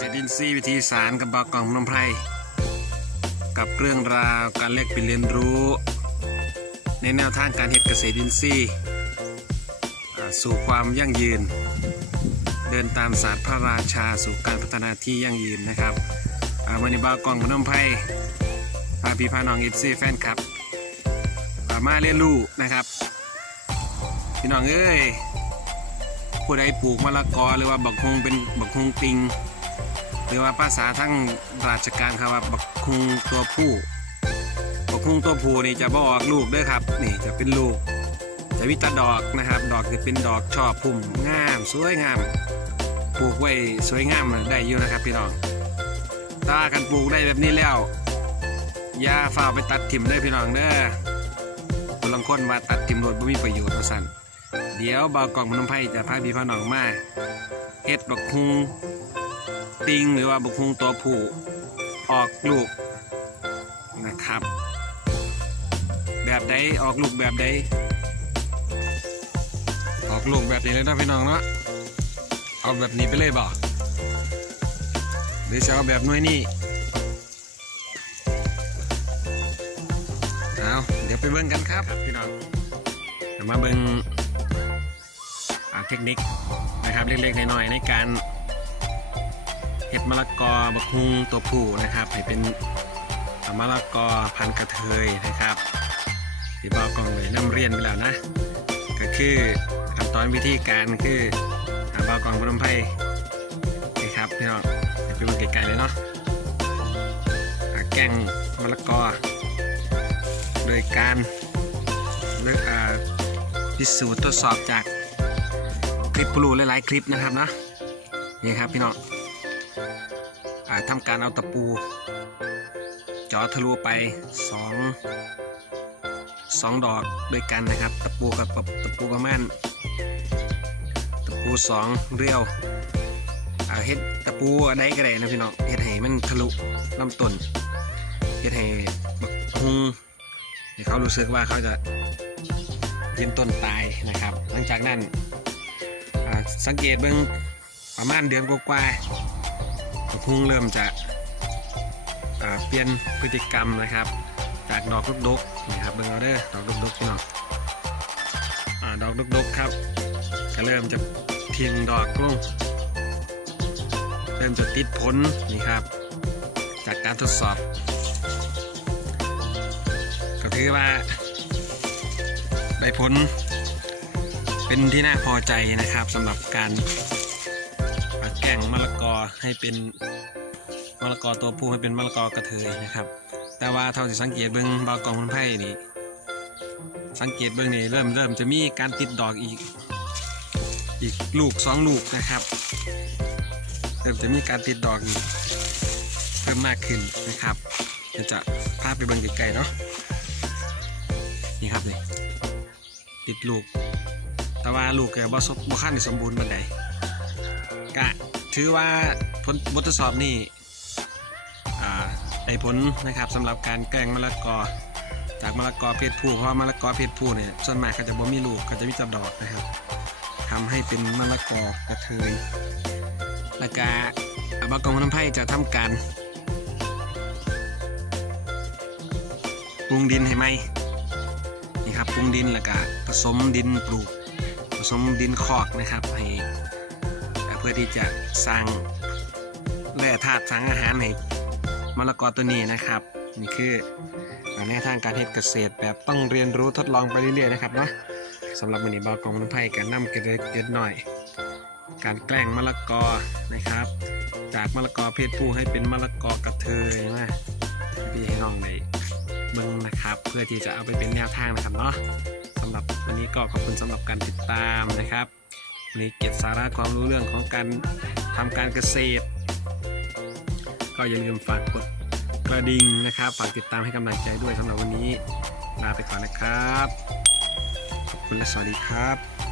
ษตรอินทรีย์วิธีสารกับบอกล่องนมไพรกับเรื่องราวการแลกเปลี่ยนเรียนรู้ ในแนวทางการเฮ็ดเกษตรอินทรีย์สู่ความยั่งยืน เดินตามศาสตร์พระราชาสู่การพัฒนาที่ยั่งยืนนะครับอ่าวันนี้บอกล่องนมไพรพาพี่พาน้องอินซีแฟนครับมาเรียนรู้นะครับพี่น้องเอ้ยผู้ใดปลูกมะละกอหรือว่าบักฮงเป็นบักฮงติง หรือว่าภาษาทั้งราชการครับว่าบักฮงตัวผู้บักฮงตัวผู้นี่จะบออกลูกด้วยครับ นี่จะเป็นลูก จะวิตาดอกนะครับ ดอกจะเป็นดอกชอบพุ่มงามสวยงามปลูกไว้สวยงามได้อยู่นะครับพี่น้องตากันปลูกได้แบบนี้แล้วอย่าฝ่าไปตัดถิ่มได้พี่น้องเด้อคนลังคนว่าตัดถิ่มโดยไม่มีประโยชน์ว่าสั่นเดี๋ยวบากล่องมนมไพรจะพาพี่พ่อน้องมาเฮ็ดบักฮุง ติงหรือว่าบักฮุงตัวผู้ออกลูกนะครับ แบบใดออกลูกแบบใดออกลูกแบบนี้เลยนะพี่น้องเนาะเอาแบบนี้ไปเลยบ่หรือจะเอาแบบน้อยนี่เอาเดี๋ยวไปเบิ่งกันครับพี่น้องมาเบิ่งอ่าเทคนิคนะครับเล็กๆน้อยๆในการ ห็ดมะละกอบักฮุงตัวผู้นะครับให้เป็นมะละกอพันกระเทยนะครับที่บอกกองเลยนำเรียนไปแล้วนะ ก็คือขั้นตอนวิธีการคือหาบากองพนมไพรนี่ครับพี่น้องเดี๋ยวไปดูไกลๆเลยเนาะาแกงมะละกอ โดยการเลือกพิสูจน์ทดสอบจากคลิปปลูหลายๆคลิปนะครับนะนี่ครับพี่น้อง ทำการเอาตะปูเจาะทะลุไปสองสองดอกด้วยกันนะครับ ตะปูกับตะปูประมาณตะปูสองเรียวอ่าเฮ็ดตะปูอะไรก็ได้นะพี่น้องเฮ็ดให้มันทะลุลำต้นเฮ็ดให้บักฮุงให้เขารู้สึกว่าเขาจะยืนต้นตายนะครับ หลังจากนั้นสังเกตเบิ่งประมาณเดือนกว่า ๆพุงเริ่มจะเปลี่ยนพฤติกรรมนะครับ จากดอกลูกดกนะครับเบิ่งเอาเด้อดอกลูกดกพี่น้องดอกลูกดกครับ ก็เริ่มจะทิ้งดอกลงเริ่มจะติดผลนี่ครับ จากการทดสอบ ก็ถือว่าได้ผลเป็นที่น่าพอใจนะครับสำหรับการ แกงมะละกอให้เป็นมะละกอตัวผู้ให้เป็นมะละกอกระเทยนะครับ แต่ว่าเท่าที่สังเกตเบื้องบาวกองคนไพ่นี่สังเกตเบื้องนี่เริ่มเริ่มจะมีการติดดอกอีก อีกลูกสองลูกนะครับ เริ่มจะมีการติดดอกอีกเพิ่มมากขึ้นนะครับเดี๋ยวจะพาไปเบื้องใกลๆเนาะนี่ครับนี่ติดลูก แต่ว่าลูกแกบ่สมบ่ขั้นสมบูรณ์บันไดกะ ถือว่าผลบททดสอบนี่ได้ผลนะครับสำหรับการแกล้งมะละกอ จากมะละกอเพศผู้เพราะมะละกอเพศผู้เนี่ยส่วนมากก็จะบ่มีลูกก็จะมีแต่ดอกนะครับทำให้เป็นมะละกอกระเทยแล้วก็อาบากองน้ำไผ่จะทำการปรุงดินให้ไหมนี่ครับปรุงดินแล้วก็ผสมดินปลูกผสมดินคอกนะครับให้ พื่อที่จะสร้างแร่ธาตุสร้างอาหารให้มะละกอตัวนี้นะครับ นี่คือแนวทางการเฮ็ดเกษตรแบบต้องเรียนรู้ทดลองไปเรื่อยๆนะครับเนาะสำหรับวันนี้บอกกองน้ำไผ่กันนำเกล็ดเล็ดหน่อย การแกล้งมะละกอนะครับ จากมะละกอเพศผู้ให้เป็นมะละกอกระเทยนะพี่ให้น้องในเบิ่งนะครับ เพื่อที่จะเอาไปเป็นแนวทางนะครับเนาะสำหรับวันนี้ก็ขอบคุณสำหรับการติดตามนะครับ มีเก็บสาระความรู้เรื่องของการทำการเกษตร ก็อย่าลืมฝากกดกระดิ่งนะครับ ฝากติดตามให้กำลังใจด้วยสำหรับวันนี้ลาไปก่อนนะครับ ขอบคุณและสวัสดีครับ